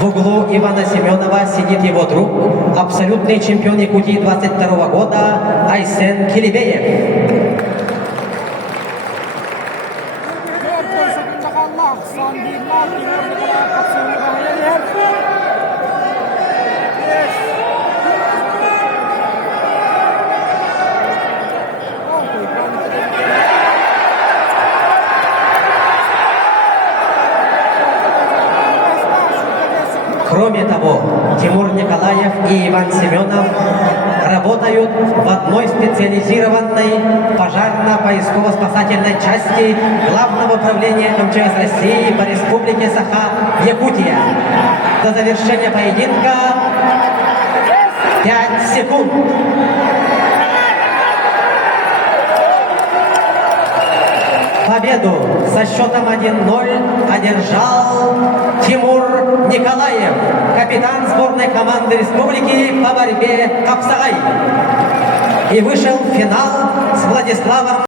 В углу Ивана Семенова сидит его друг, абсолютный чемпион Якутии 22 года Айсен Килибеев. Кроме того, Тимур Николаев и Иван Семенов работают в одной специализированной пожарно-поисково-спасательной части Главного управления МЧС России по Республике Саха-Якутия. До завершения поединка 5 секунд. Победу со счетом 1-0 одержал Тимур Николаев, капитан сборной команды республики по борьбе Капсагай. И вышел в финал с Владиславом